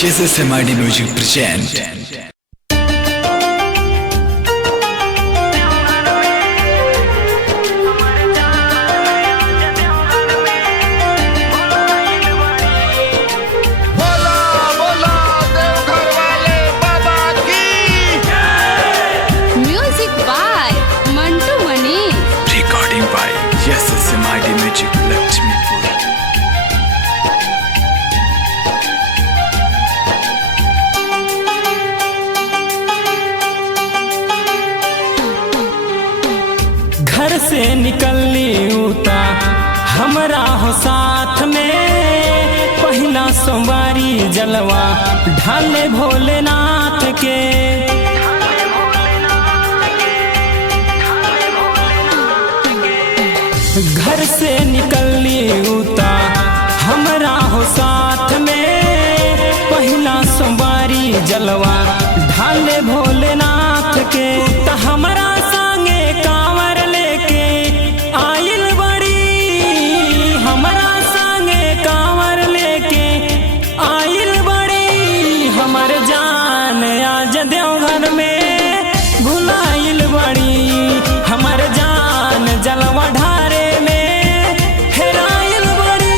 SSMID Music present Music by Mantu Mani. recording by SSMID Music Lakshmipur। घर से निकलनी उता हमरा हो साथ में पहला सोमवारी जलवा ढाले भोलेनाथ के। घर से निकलनी उता हमरा हो साथ में पहला सोमवारी जलवा ढाले भोलेनाथ के। त हमरा संगे कांवर लेके आइल बड़ी, हमरा संगे कांवर लेके आइल बड़ी। हमर जान आज देवघर में भुलाइल बड़ी, हमर जान जलवा ढारे में हेराइल बड़ी।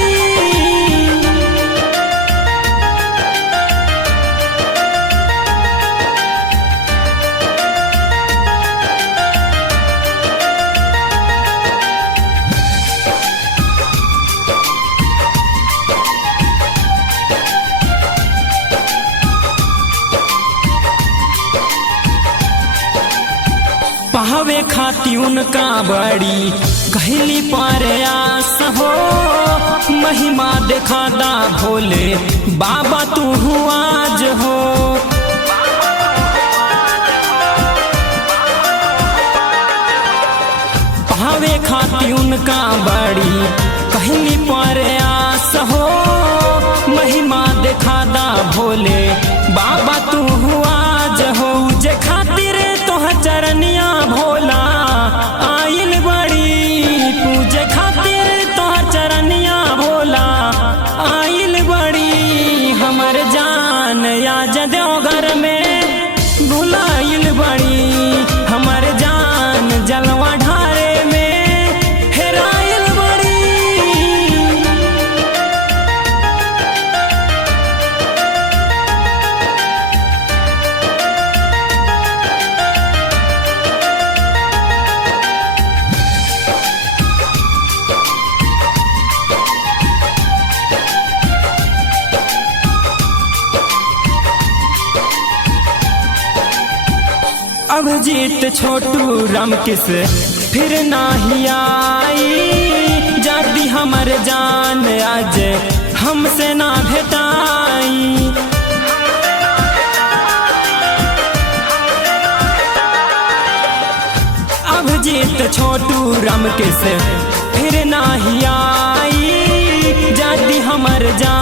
पावे खाती उनका बड़ी कहली पर आस हो, महिमा दिखादा भोले बाबा तू आज हो। पावे खाती उनका बड़ी कहली पर आस हो, महिमा दिखादा भोले बाबा तू आज हो। जे खातिर तोह चरनिया भोला आइल बड़ी, पूजे खातिर तोह चरनिया भोला आइल बड़ी। हमर जान आज देवघर में भुलाइल बड़ी, हमर जान जलवा ढारे में हेराइल बड़ी। अभिजीत छोटू रामकिस फिर नाही आई, जाती हमर जान आज हमसे ना भेटाई। अभिजीत छोटू रामकिस फिर नाही आई, जाती हमर जान